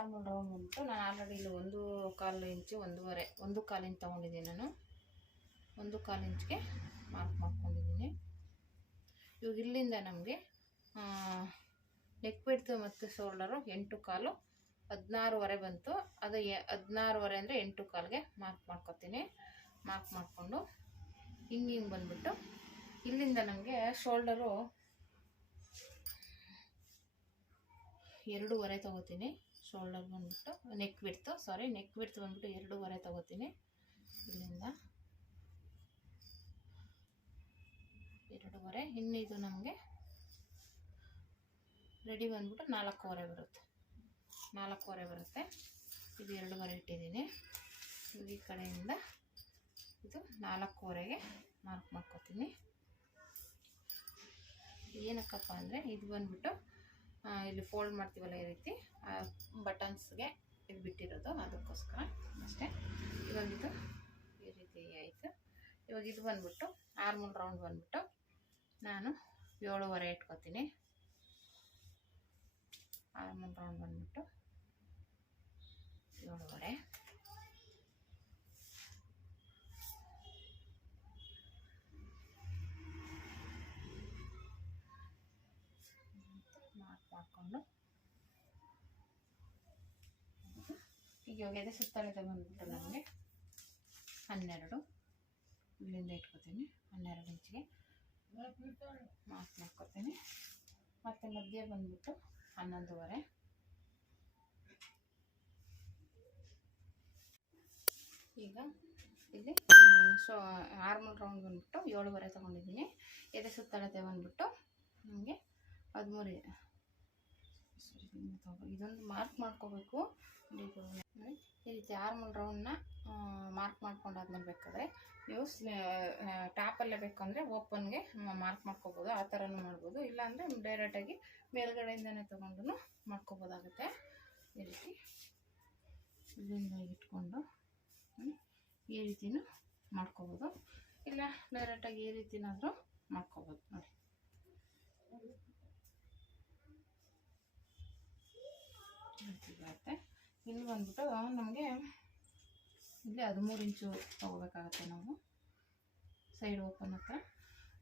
Normal round ಬಂದ್ಬಿಟ್ಟು ನಾನು already ಇಲ್ಲಿ 1.25 ಇಂಚು 1.25 ಇಂಚ್ ತೊಗೊಂಡಿದ್ದೀನಿ. ನಾನು 1.25 ಇಂಚ್ಗೆ ಮಾರ್ಕ್ ಮಾಡ್ಕೊಂಡಿದ್ದೀನಿ. ಇವಾಗ ಇಲ್ಲಿಂದ ನಮಗೆ ನೆಕ್ ಬಿಡ್ತು ಮತ್ತು ಶೋಲ್ಡರು 8.25 16.5 ಬಂತು. ಅದು 16.5 ಅಂದರೆ 8.25ಗೆ ಮಾರ್ಕ್ ಮಾಡ್ಕೊತೀನಿ. ಮಾರ್ಕ್ ಮಾಡಿಕೊಂಡು ಹಿಂಗೆ ಬಂದ್ಬಿಟ್ಟು ಇಲ್ಲಿಂದ ನಮಗೆ ಶೋಲ್ಡರು 2.5 ತೊಗೋತೀನಿ. ಶೋಲ್ಡರ್ ಬಂದ್ಬಿಟ್ಟು ನೆಕ್ ಬಿಡ್ತು ಬಂದ್ಬಿಟ್ಟು 2.5 ತೊಗೋತೀನಿ. ಇಲ್ಲಿಂದ 2.5. ಇನ್ನು ಇದು ನಮಗೆ ರೆಡಿ ಬಂದ್ಬಿಟ್ಟು 4.25 ಬರುತ್ತೆ. 4.25 ಬರುತ್ತೆ. ಇದು 2.5 ಇಟ್ಟಿದ್ದೀನಿ. ಈ ಕಡೆಯಿಂದ ಇದು 4.25ಗೆ ಮಾರ್ಕ್ ಮಾಡ್ಕೊತೀನಿ. ಏನಕ್ಕಪ್ಪ ಅಂದರೆ ಇದು ಬಂದ್ಬಿಟ್ಟು ಇಲ್ಲಿ ಫೋಲ್ಡ್ ಮಾಡ್ತೀವಲ್ಲ ಈ ರೀತಿ ಬಟನ್ಸ್ಗೆ ಇದು ಬಿಟ್ಟಿರೋದು, ಅದಕ್ಕೋಸ್ಕರ ಅಷ್ಟೇ. ಇವಾಗ ಇದು ಈ ರೀತಿ ಆಯಿತು. ಇವಾಗ ಇದು ಬಂದ್ಬಿಟ್ಟು ಆರ್ಮಲ್ ರೌಂಡ್ ಬಂದ್ಬಿಟ್ಟು ನಾನು 7.5 ಇಟ್ಕೊತೀನಿ. ಆರ್ಮಲ್ ರೌಂಡ್ ಬಂದ್ಬಿಟ್ಟು 7.5. ಮಾರ್ಕ್ ಮಾಡಿಕೊಂಡು ಈಗ ಎದೆ ಸುತ್ತಳತೆ ಬಂದ್ಬಿಟ್ಟು ನನಗೆ 12 ಇಲ್ಲಿಂದ ಇಟ್ಕೊತೀನಿ. 12 ಇಂಚಿಗೆ ಮಾರ್ಕ್ ಮಾಡ್ಕೊತೀನಿ. ಮತ್ತು ಮಧ್ಯೆ ಬಂದ್ಬಿಟ್ಟು 11.5. ಈಗ ಇಲ್ಲಿ ಆರ್ಮಲ್ ರೌಂಡ್ ಬಂದ್ಬಿಟ್ಟು 7.5 ತೊಗೊಂಡಿದ್ದೀನಿ. ಎದೆ ಸುತ್ತಳತೆ ಬಂದ್ಬಿಟ್ಟು ನಮಗೆ 13. ಇದೊಂದು ಮಾರ್ಕ್ ಮಾಡ್ಕೋಬೇಕು. ಈ ರೀತಿ ಆರ್ಮಲ್ ರೌಂಡ್ನ ಮಾರ್ಕ್ ಮಾಡ್ಕೊಂಡಾದ್ಮೇಲೆ ಬೇಕಾದರೆ ನೀವು ಟಾಪಲ್ಲೇ ಬೇಕಂದರೆ ಓಪನ್ಗೆ ಮಾರ್ಕ್ ಮಾಡ್ಕೋಬೋದು. ಆ ಥರನೂ ಮಾಡ್ಬೋದು. ಇಲ್ಲಾಂದರೆ ಡೈರೆಕ್ಟಾಗಿ ಮೇಲ್ಗಡೆಯಿಂದನೇ ತೊಗೊಂಡು ಮಾಡ್ಕೋಬೋದಾಗುತ್ತೆ. ಈ ರೀತಿ ಇಲ್ಲಿಂದ ಇಟ್ಕೊಂಡು ಈ ರೀತಿನೂ ಮಾಡ್ಕೋಬೋದು. ಇಲ್ಲ ಡೈರೆಕ್ಟಾಗಿ ಈ ರೀತಿನಾದರೂ ಮಾಡ್ಕೋಬೋದು. ನೋಡಿ ಬರುತ್ತೆ. ಇಲ್ಲಿ ಬಂದ್ಬಿಟ್ಟು ನಮಗೆ ಇಲ್ಲಿ 13 ಇಂಚು ತೊಗೋಬೇಕಾಗತ್ತೆ. ನಾವು ಸೈಡ್ ಓಪನ್ ಹತ್ರ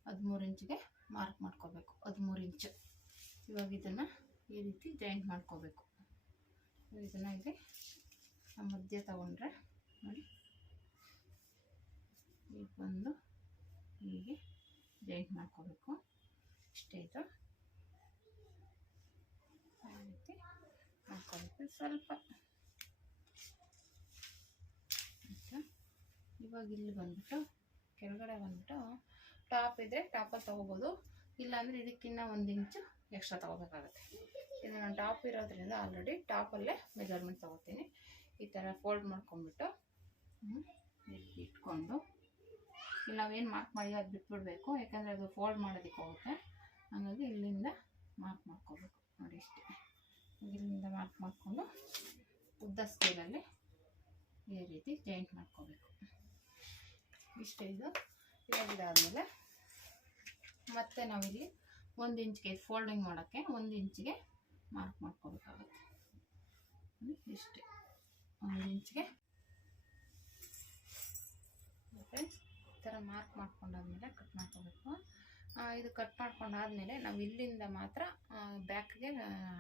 13 ಇಂಚಿಗೆ ಮಾರ್ಕ್ ಮಾಡ್ಕೋಬೇಕು. 13 ಇಂಚು. ಇವಾಗ ಇದನ್ನು ಈ ರೀತಿ ಜಾಯಿಂಟ್ ಮಾಡ್ಕೋಬೇಕು. ಇದನ್ನು ಇಲ್ಲಿ ಮಧ್ಯ ತಗೊಂಡ್ರೆ ನೋಡಿ ಈಗ ಬಂದು ಹೀಗೆ ಜಾಯಿಂಟ್ ಮಾಡ್ಕೋಬೇಕು. ಇಷ್ಟೇ ಇದು ಈ ರೀತಿ ಮಾಡ್ಕೋಬೇಕು. ಸ್ವಲ್ಪ ಇವಾಗ ಇಲ್ಲಿ ಬಂದ್ಬಿಟ್ಟು ಕೆಳಗಡೆ ಬಂದ್ಬಿಟ್ಟು ಟಾಪ್ ಇದ್ದರೆ ಟಾಪಲ್ಲಿ ತೊಗೋಬೋದು. ಇಲ್ಲಾಂದರೆ ಇದಕ್ಕಿಂತ 1 ಇಂಚು ಎಕ್ಸ್ಟ್ರಾ ತೊಗೋಬೇಕಾಗುತ್ತೆ. ಇದು ನಾನು ಟಾಪ್ ಇರೋದ್ರಿಂದ ಆಲ್ರೆಡಿ ಟಾಪಲ್ಲೇ ಮೆಜರ್ಮೆಂಟ್ ತೊಗೋತೀನಿ. ಈ ಥರ ಫೋಲ್ಡ್ ಮಾಡ್ಕೊಂಡ್ಬಿಟ್ಟು ಇಟ್ಕೊಂಡು ಇಲ್ಲಿ ನಾವೇನು ಮಾರ್ಕ್ ಮಾಡಿ ಅದು ಬಿಟ್ಬಿಡ್ಬೇಕು. ಯಾಕಂದರೆ ಅದು ಫೋಲ್ಡ್ ಮಾಡೋದಕ್ಕೆ ಹೋಗುತ್ತೆ. ಹಾಗಾಗಿ ಇಲ್ಲಿಂದ ಮಾರ್ಕ್ ಮಾಡ್ಕೋಬೇಕು. ನೋಡಿ ಇಷ್ಟೇ. ಇಲ್ಲಿಂದ ಮಾರ್ಕ್ ಮಾಡಿಕೊಂಡು ಉದ್ದ ಸ್ಕೇಲಲ್ಲಿ ಈ ರೀತಿ ಜಾಯಿಂಟ್ ಮಾಡ್ಕೋಬೇಕು. ಇಷ್ಟೇ ಇದು. ಇವಾಗ ಇದಾದಮೇಲೆ ಮತ್ತೆ ನಾವಿಲ್ಲಿ 1 ಇಂಚ್ಗೆ ಫೋಲ್ಡಿಂಗ್ ಮಾಡೋಕ್ಕೆ 1 ಇಂಚಿಗೆ ಮಾರ್ಕ್ ಮಾಡ್ಕೋಬೇಕಾಗುತ್ತೆ. ಇಷ್ಟೇ 1 ಇಂಚ್ಗೆ ಫ್ರೆಂಡ್ಸ್. ಈ ಥರ ಮಾರ್ಕ್ ಮಾಡ್ಕೊಂಡಾದ್ಮೇಲೆ ಕಟ್ ಮಾಡ್ಕೋಬೇಕು. ಇದು ಕಟ್ ಮಾಡ್ಕೊಂಡಾದ್ಮೇಲೆ ನಾವು ಇಲ್ಲಿಂದ ಮಾತ್ರ ಬ್ಯಾಕ್ಗೆ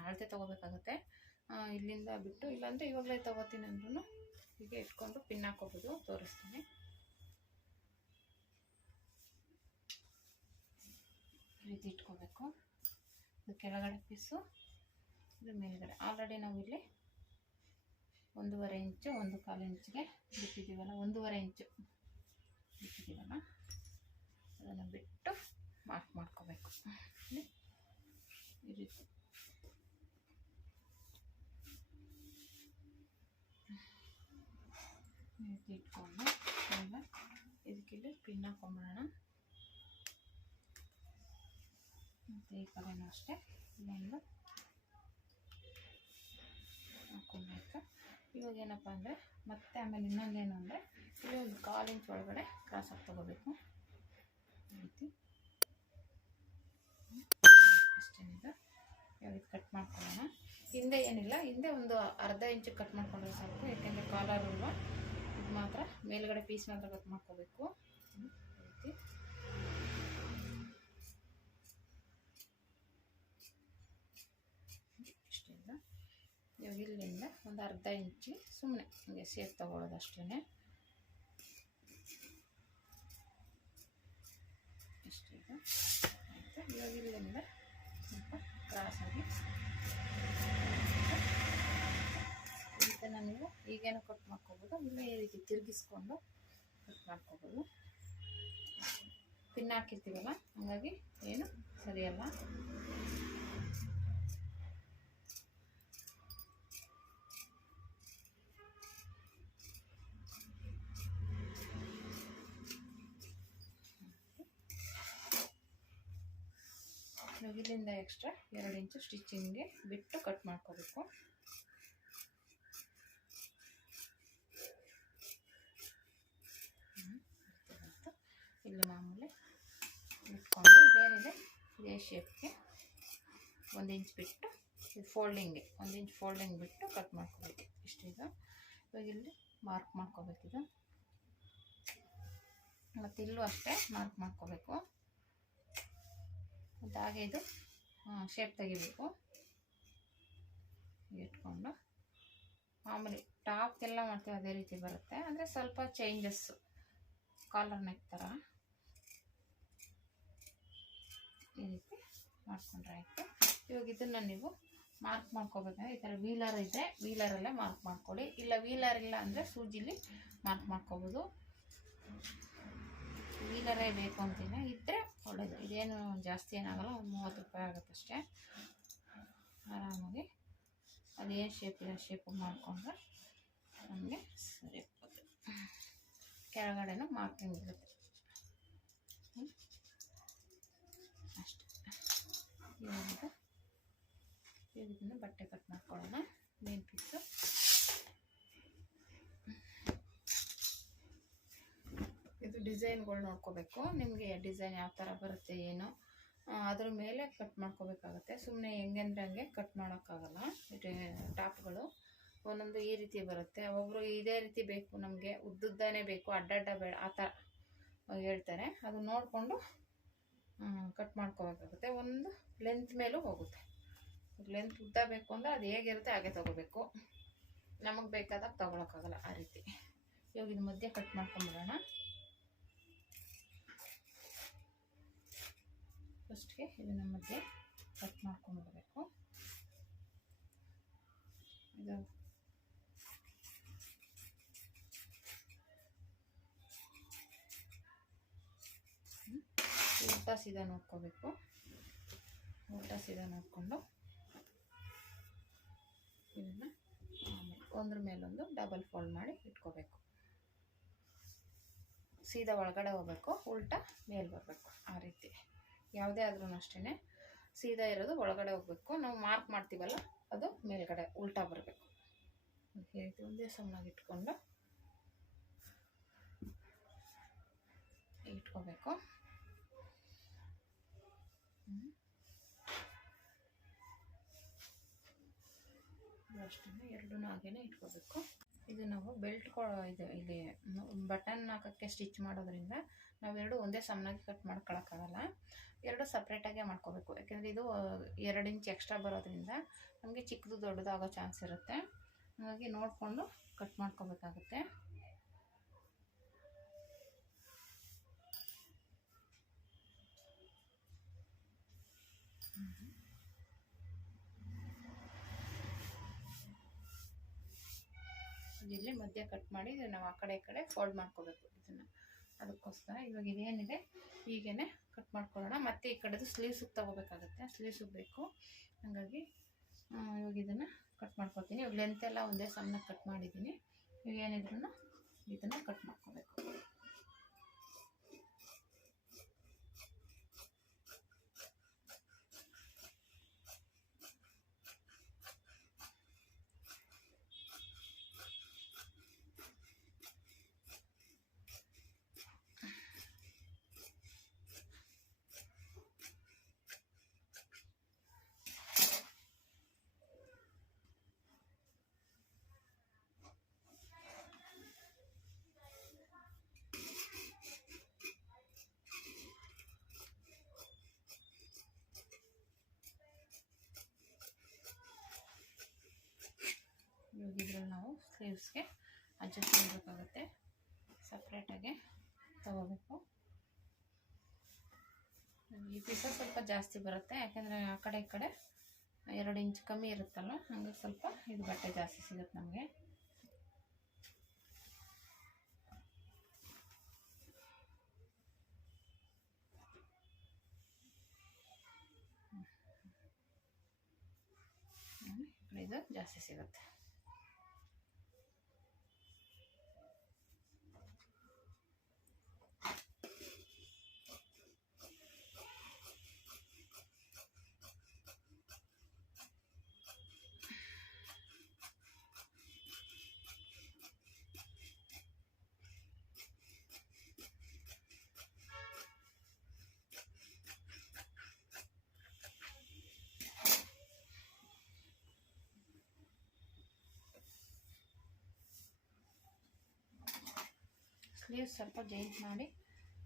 ಅಳತೆ ತೊಗೋಬೇಕಾಗುತ್ತೆ. ಇಲ್ಲಿಂದ ಬಿಟ್ಟು ಇಲ್ಲಾಂದರೆ ಇವಾಗಲೇ ತೊಗೋತೀನಿ ಅಂದ್ರೂ ಹೀಗೆ ಇಟ್ಕೊಂಡು ಪಿನ್ ಹಾಕೋಬೋದು. ತೋರಿಸ್ತೀನಿ. ಈ ರೀತಿ ಇಟ್ಕೋಬೇಕು. ಇದು ಕೆಳಗಡೆ ಪೀಸು, ಇದು ಮೇಲ್ಗಡೆ. ಆಲ್ರೆಡಿ ನಾವಿಲ್ಲಿ 1.5 ಇಂಚು 1.25 ಇಂಚಿಗೆ ಬಿಟ್ಟಿದ್ದೀವಲ್ಲ, 1.5 ಇಂಚು ಬಿಟ್ಟಿದ್ದೀವಲ್ಲ, ಅದನ್ನು ಬಿಟ್ಟು ಮಾರ್ಕ್ ಮಾಡ್ಕೋಬೇಕು. ಈ ರೀತಿ ಇಟ್ಕೊಂಡು ಎಲ್ಲ ಇದಕ್ಕಿಲ್ಲಿ ಪಿನ್ ಹಾಕೊಂಬಿಡೋಣ. ಮತ್ತು ಈ ಕಡೆನೂ ಅಷ್ಟೇ ಇಲ್ಲೊಂದು ಹಾಕೊಬೇಕು. ಇವಾಗ ಏನಪ್ಪ ಅಂದರೆ ಮತ್ತೆ ಆಮೇಲೆ ಇನ್ನೊಂದೇನು ಅಂದರೆ ಇಲ್ಲಿ ಒಂದು 1/4 ಇಂಚ್ ಒಳಗಡೆ ಕ್ರಾಸ್ ಆಗಿ ತೊಗೋಬೇಕು. ಈ ರೀತಿ ಅಷ್ಟೇನಿದೆ. ಇವಾಗ ಕಟ್ ಮಾಡ್ಕೊಳ್ಳೋಣ. ಹಿಂದೆ ಏನಿಲ್ಲ, ಹಿಂದೆ ಒಂದು ಅರ್ಧ ಇಂಚು ಕಟ್ ಮಾಡ್ಕೊಂಡ್ರೆ ಸಾಕು, ಯಾಕೆಂದರೆ ಕಾಲರ್ ಅಲ್ವಾ. ಇದು ಮಾತ್ರ ಮೇಲ್ಗಡೆ ಪೀಸ್ ಮಾತ್ರ ಕಟ್ ಮಾಡ್ಕೋಬೇಕು. ಇಷ್ಟಿಂದ ಇವಾಗ ಇಲ್ಲಿಂದ ಒಂದು ಅರ್ಧ ಇಂಚು ಸುಮ್ಮನೆ ಹಂಗೆ ಸೇಫ್ ತೊಗೊಳ್ಳೋದು ಅಷ್ಟೇ. ಇಷ್ಟೀಗ ಆಯಿತು. ಇವಾಗ ಇಲ್ಲಿಂದ ಸ್ವಲ್ಪ ಕ್ರಾಸಾಗಿ ಇದನ್ನು ನೀವು ಈಗೇನು ಕಟ್ ಮಾಡ್ಕೋಬೋದು, ಇಲ್ಲ ಈ ರೀತಿ ತಿರುಗಿಸ್ಕೊಂಡು ಕಟ್ ಮಾಡ್ಕೋಬೋದು. ಪಿನ್ ಹಾಕಿರ್ತೀವಲ್ಲ, ಹಾಗಾಗಿ ಏನು ಸರಿಯಲ್ಲ. ಇಲ್ಲಿಂದ ಎಕ್ಸ್ಟ್ರಾ 2 ಇಂಚು ಸ್ಟಿಚಿಂಗ್ಗೆ ಬಿಟ್ಟು ಕಟ್ ಮಾಡ್ಕೋಬೇಕು. ಇಲ್ಲಿ ಮಾಮೂಲಿ ಇಟ್ಕೊಂಡು ಇದೇನಿದೆ ಇದೇ ಶೇಪ್ಗೆ 1 ಇಂಚ್ ಬಿಟ್ಟು ಇದು ಫೋಲ್ಡಿಂಗ್ಗೆ 1 ಇಂಚ್ ಫೋಲ್ಡಿಂಗ್ ಬಿಟ್ಟು ಕಟ್ ಮಾಡ್ಕೋಬೇಕು. ಇಷ್ಟೀಗ ಇವಾಗ ಇಲ್ಲಿ ಮಾರ್ಕ್ ಮಾಡ್ಕೋಬೇಕಿದು, ಮತ್ತು ಇಲ್ಲೂ ಅಷ್ಟೇ ಮಾರ್ಕ್ ಮಾಡ್ಕೋಬೇಕು. ಮತ್ತು ಹಾಗೆ ಇದು ಶೇಪ್ ತೆಗಿಬೇಕು. ಇಟ್ಕೊಂಡು ಮಾಮೂಲಿ ಟಾಪ್ಗೆಲ್ಲ ಮಾಡ್ತೀವಿ ಅದೇ ರೀತಿ ಬರುತ್ತೆ, ಅಂದರೆ ಸ್ವಲ್ಪ ಚೇಂಜಸ್ಸು ಕಾಲರ್ ನೆಕ್ ಥರ ಈ ರೀತಿ ಮಾಡ್ಕೊಂಡ್ರೆ ಆಯಿತು. ಇವಾಗ ಇದನ್ನು ನೀವು ಮಾರ್ಕ್ ಮಾಡ್ಕೋಬೇಕಂದ್ರೆ ಈ ಥರ ವೀಲರ್ ಇದ್ದರೆ ವೀಲರಲ್ಲೇ ಮಾರ್ಕ್ ಮಾಡ್ಕೊಳ್ಳಿ, ಇಲ್ಲ ವೀಲರ್ ಇಲ್ಲ ಅಂದರೆ ಸೂಜಿಲಿ ಮಾರ್ಕ್ ಮಾಡ್ಕೋಬೋದು. ವೀಲರೇ ಬೇಕು ಅಂತಿಲ್ಲ, ಇದ್ದರೆ ಒಳ್ಳೆಯದು. ಇದೇನು ಜಾಸ್ತಿ ಏನಾಗಲ್ಲ, ಒಂದು 30 ರೂಪಾಯಿ ಆಗುತ್ತಷ್ಟೇ. ಆರಾಮಾಗಿ ಅದೇನು ಶೇಪ್ ಇದೆ ಶೇಪ್ ಮಾಡಿಕೊಂಡ್ರೆ ನಮಗೆ ಸರಿ ಹೋಗುತ್ತೆ. ಕೆಳಗಡೆನೂ ಮಾರ್ಕಿಂಗ್ ಇರುತ್ತೆ ಅಷ್ಟೇ. ಇವಾಗ ಇದನ್ನು ಬಟ್ಟೆ ಕಟ್ ಮಾಡ್ಕೊಳ್ಳೋಣ. ಮೇನ್ ಪೀಸು ಇದು ಡಿಸೈನ್ಗಳು ನೋಡ್ಕೋಬೇಕು. ನಿಮಗೆ ಡಿಸೈನ್ ಯಾವ ಥರ ಬರುತ್ತೆ ಏನು ಅದ್ರ ಮೇಲೆ ಕಟ್ ಮಾಡ್ಕೋಬೇಕಾಗತ್ತೆ. ಸುಮ್ಮನೆ ಹೆಂಗಂದ್ರೆ ಹಂಗೆ ಕಟ್ ಮಾಡೋಕ್ಕಾಗಲ್ಲ. ಟಾಪ್ಗಳು ಒಂದೊಂದು ಈ ರೀತಿ ಬರುತ್ತೆ, ಒಬ್ಬರು ಇದೇ ರೀತಿ ಬೇಕು ನಮಗೆ, ಉದ್ದುದ್ದನೇ ಬೇಕು, ಅಡ್ಡಡ್ಡ ಬೇಡ ಆ ಥರ ಹೇಳ್ತಾರೆ. ಅದು ನೋಡಿಕೊಂಡು ಕಟ್ ಮಾಡ್ಕೋಬೇಕಾಗುತ್ತೆ. ಒಂದು ಲೆಂತ್ ಮೇಲೂ ಹೋಗುತ್ತೆ. ಲೆಂತ್ ಉದ್ದ ಬೇಕು ಅಂದರೆ ಅದು ಹೇಗಿರುತ್ತೆ ಹಾಗೆ ತೊಗೋಬೇಕು, ನಮಗೆ ಬೇಕಾದಾಗ ತೊಗೊಳಕ್ಕಾಗಲ್ಲ ಆ ರೀತಿ. ಇವಾಗ ಇದು ಮಧ್ಯೆ ಕಟ್ ಮಾಡ್ಕೊಂಬಿಡೋಣ. ಫಸ್ಟ್ಗೆ ಇದನ್ನು ಮಧ್ಯೆ ಕಟ್ ಮಾಡ್ಕೊಂಡ್ಬಿಡಬೇಕು. ಇದು ಉಲ್ಟಾ ಸೀದಾ ನೋಡ್ಕೋಬೇಕು. ಉಲ್ಟಾ ಸೀದಾ ನೋಡಿಕೊಂಡು ಇದನ್ನು ಒಂದ್ರ ಮೇಲೊಂದು ಡಬಲ್ ಫೋಲ್ಡ್ ಮಾಡಿ ಇಟ್ಕೋಬೇಕು. ಸೀದಾ ಒಳಗಡೆ ಹೋಗಬೇಕು, ಉಲ್ಟಾ ಮೇಲೆ ಬರಬೇಕು. ಆ ರೀತಿ ಯಾವುದೇ ಆದ್ರೂ ಅಷ್ಟೇ, ಸೀದಾ ಇರೋದು ಒಳಗಡೆ ಹೋಗಬೇಕು. ನಾವು ಮಾರ್ಕ್ ಮಾಡ್ತೀವಲ್ಲ ಅದು ಮೇಲ್ಗಡೆ ಉಲ್ಟಾ ಬರಬೇಕು. ಈ ರೀತಿ ಒಂದೇ ಸಣ್ಣಾಗಿ ಇಟ್ಕೊಂಡು ಇಟ್ಕೋಬೇಕು. ಅಷ್ಟೇ, ಎರಡೂ ಹಾಗೇನೆ ಇಟ್ಕೋಬೇಕು. ಇದು ನಾವು ಬೆಲ್ಟ್ ಇದು ಇಲ್ಲಿ ಬಟನ್ ಹಾಕೋಕ್ಕೆ ಸ್ಟಿಚ್ ಮಾಡೋದ್ರಿಂದ ನಾವೆರಡು ಒಂದೇ ಸಮನಾಗಿ ಕಟ್ ಮಾಡ್ಕೊಳಕ್ಕಾಗಲ್ಲ, ಎರಡು ಸಪ್ರೇಟಾಗೇ ಮಾಡ್ಕೋಬೇಕು. ಯಾಕೆಂದರೆ ಇದು 2 ಇಂಚ್ ಎಕ್ಸ್ಟ್ರಾ ಬರೋದ್ರಿಂದ ನಮಗೆ ಚಿಕ್ಕದು ದೊಡ್ಡದು ಆಗೋ ಚಾನ್ಸ್ ಇರುತ್ತೆ. ಹಾಗಾಗಿ ನೋಡಿಕೊಂಡು ಕಟ್ ಮಾಡ್ಕೋಬೇಕಾಗುತ್ತೆ. ಇಲ್ಲಿ ಮಧ್ಯ ಕಟ್ ಮಾಡಿ ನಾವು ಆ ಕಡೆ ಈ ಕಡೆ ಫೋಲ್ಡ್ ಮಾಡ್ಕೋಬೇಕು ಇದನ್ನು. ಅದಕ್ಕೋಸ್ಕರ ಇವಾಗ ಇದೇನಿದೆ ಹೀಗೇ ಕಟ್ ಮಾಡ್ಕೊಳ್ಳೋಣ. ಮತ್ತು ಈ ಕಡೆದು ಸ್ಲೀವ್ಸಿಗೆ ತೊಗೋಬೇಕಾಗುತ್ತೆ, ಸ್ಲೀವ್ಸಿಗೆ ಬೇಕು. ಹಾಗಾಗಿ ಇವಾಗ ಇದನ್ನು ಕಟ್ ಮಾಡ್ಕೊತೀನಿ. ಇವಾಗ ಲೆಂತೆಲ್ಲ ಒಂದೇ ಸಣ್ಣ ಕಟ್ ಮಾಡಿದ್ದೀನಿ. ಇವಾಗ ಏನಿದ್ರು ಇದನ್ನು ಕಟ್ ಮಾಡ್ಕೋಬೇಕು. ಸ್ಲೀವ್ಸ್ಗೆ ಅಡ್ಜಸ್ಟ್ ಮಾಡಬೇಕಾಗುತ್ತೆ. ಸಪ್ರೇಟಾಗಿ ತಗೋಬೇಕು. ಈ ಪೀಸಸ್ ಸ್ವಲ್ಪ ಜಾಸ್ತಿ ಬರುತ್ತೆ, ಯಾಕೆಂದರೆ ಆ ಕಡೆ ಈ ಕಡೆ 2 ಇಂಚ್ ಕಮ್ಮಿ ಇರುತ್ತಲ್ಲ, ಹಂಗಾಗಿ ಸ್ವಲ್ಪ ಇದು ಬಟ್ಟೆ ಜಾಸ್ತಿ ಸಿಗುತ್ತೆ ನಮಗೆ. ಇದು ಜಾಸ್ತಿ ಸಿಗುತ್ತೆ. ಸ್ಲೀವ್ಸ್ ಸ್ವಲ್ಪ ಜಾಯಿಂಟ್ ಮಾಡಿ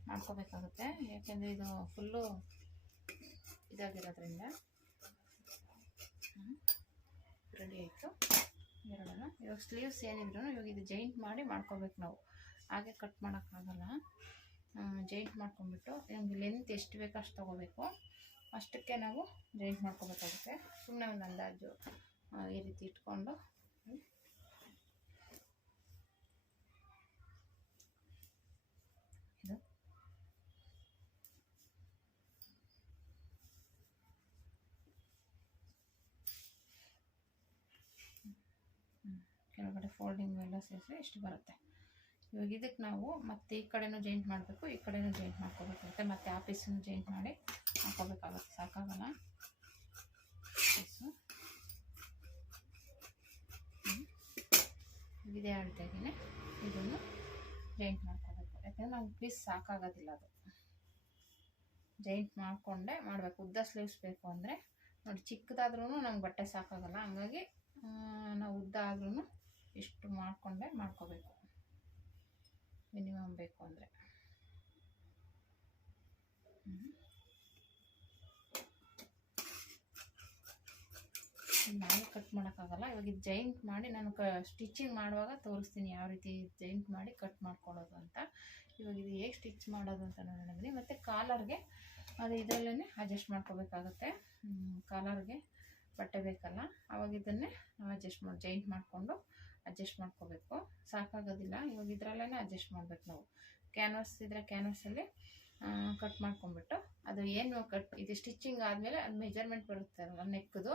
ಮಾಡ್ಕೋಬೇಕಾಗುತ್ತೆ, ಯಾಕೆಂದರೆ ಇದು ಫುಲ್ಲು ಇದಾಗಿರೋದ್ರಿಂದ. ರೆಡಿ ಆಯಿತು ಎರಡೂ. ಇವಾಗ ಸ್ಲೀವ್ಸ್ ಏನಿದ್ರು ಇವಾಗ ಇದು ಜಾಯಿಂಟ್ ಮಾಡಿ ಮಾಡ್ಕೋಬೇಕು ನಾವು, ಹಾಗೆ ಕಟ್ ಮಾಡೋಕ್ಕಾಗಲ್ಲ. ಜಾಯಿಂಟ್ ಮಾಡ್ಕೊಂಡ್ಬಿಟ್ಟು ನಮಗೆ ಲೆಂತ್ ಎಷ್ಟು ಬೇಕೋ ಅಷ್ಟು ತೊಗೋಬೇಕು, ಅಷ್ಟಕ್ಕೆ ನಾವು ಜಾಯಿಂಟ್ ಮಾಡ್ಕೋಬೇಕಾಗುತ್ತೆ. ಸುಮ್ಮನೆ ಒಂದು ಅಂದಾಜು ಈ ರೀತಿ ಇಟ್ಕೊಂಡು ಇದು ಕೆಳಗಡೆ ಫೋಲ್ಡಿಂಗ್ ಎಲ್ಲ ಸೇರಿಸಿ ಇಷ್ಟು ಬರುತ್ತೆ. ಇವಾಗ ಇದಕ್ಕೆ ನಾವು ಮತ್ತೆ ಈ ಕಡೆನೂ ಜಾಯಿಂಟ್ ಮಾಡಬೇಕು, ಈ ಕಡೆನೂ ಜಾಯಿಂಟ್ ಮಾಡ್ಕೋಬೇಕಾಗುತ್ತೆ, ಮತ್ತು ಆ ಪೀಸನ್ನು ಜಾಯಿಂಟ್ ಮಾಡಿ ಹಾಕೋಬೇಕಾಗುತ್ತೆ, ಸಾಕಾಗಲ್ಲ ಪೀಸು. ಇದೇ ಹೇಳ್ತಾ ಇದ್ದೀನಿ, ಇದನ್ನು ಜಾಯಿಂಟ್ ಮಾಡ್ಕೋಬೇಕು, ಯಾಕಂದರೆ ನಮ್ಗೆ ಪೀಸ್ ಸಾಕಾಗೋದಿಲ್ಲ. ಅದು ಜಾಯಿಂಟ್ ಮಾಡಿಕೊಂಡೇ ಮಾಡಬೇಕು. ಉದ್ದ ಸ್ಲೀವ್ಸ್ ಬೇಕು ಅಂದರೆ ನೋಡಿ, ಚಿಕ್ಕದಾದ್ರೂ ನಮ್ಗೆ ಬಟ್ಟೆ ಸಾಕಾಗಲ್ಲ, ಹಂಗಾಗಿ ನಾವು ಉದ್ದ ಆದ್ರೂ ಇಷ್ಟು ಮಾಡಿಕೊಂಡೇ ಮಾಡ್ಕೋಬೇಕು, ಮಿನಿಮಮ್ ಬೇಕು ಅಂದರೆ. ನಾವೇ ಕಟ್ ಮಾಡೋಕ್ಕಾಗಲ್ಲ. ಇವಾಗ ಇದು ಜಾಯಿಂಟ್ ಮಾಡಿ ನಾನು ಸ್ಟಿಚಿಂಗ್ ಮಾಡುವಾಗ ತೋರಿಸ್ತೀನಿ ಯಾವ ರೀತಿ ಜಾಯಿಂಟ್ ಮಾಡಿ ಕಟ್ ಮಾಡ್ಕೊಳ್ಳೋದು ಅಂತ. ಇವಾಗ ಇದು ಹೇಗೆ ಸ್ಟಿಚ್ ಮಾಡೋದು ಅಂತ ನೋಡೋಣ. ಮತ್ತು ಕಾಲರ್ಗೆ ಅದು ಇದರಲ್ಲೇ ಅಡ್ಜಸ್ಟ್ ಮಾಡ್ಕೋಬೇಕಾಗುತ್ತೆ. ಕಾಲರ್ಗೆ ಬಟ್ಟೆ ಬೇಕಲ್ಲ, ಆವಾಗ ಇದನ್ನೇ ನಾವು ಜಾಯಿಂಟ್ ಮಾಡಿಕೊಂಡು ಅಡ್ಜಸ್ಟ್ ಮಾಡ್ಕೋಬೇಕು, ಸಾಕಾಗೋದಿಲ್ಲ. ಇವಾಗ ಇದರಲ್ಲೇ ಅಡ್ಜಸ್ಟ್ ಮಾಡಬೇಕು ನಾವು. ಕ್ಯಾನ್ವಾಸ್ ಇದ್ದರೆ ಕ್ಯಾನ್ವಾಸಲ್ಲಿ ಕಟ್ ಮಾಡ್ಕೊಂಡ್ಬಿಟ್ಟು ಅದು ಏನು ಇದು ಸ್ಟಿಚಿಂಗ್ ಆದಮೇಲೆ ಅದು ಮೆಜರ್ಮೆಂಟ್ ಬರುತ್ತಲ್ಲ ನೆಕ್ದು,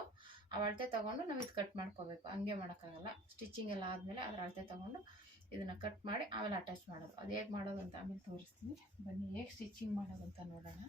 ಆ ಅಳತೆ ತೊಗೊಂಡು ನಾವು ಇದು ಕಟ್ ಮಾಡ್ಕೋಬೇಕು. ಹಂಗೆ ಮಾಡೋಕ್ಕಾಗಲ್ಲ. ಸ್ಟಿಚಿಂಗ್ ಎಲ್ಲ ಆದಮೇಲೆ ಅದರ ಅಳತೆ ತೊಗೊಂಡು ಇದನ್ನು ಕಟ್ ಮಾಡಿ ಆಮೇಲೆ ಅಟ್ಯಾಚ್ ಮಾಡೋದು. ಅದು ಹೇಗೆ ಮಾಡೋದು ಅಂತ ಆಮೇಲೆ ತೋರಿಸ್ತೀನಿ. ಬನ್ನಿ ಹೇಗೆ ಸ್ಟಿಚಿಂಗ್ ಮಾಡೋದು ಅಂತ ನೋಡೋಣ.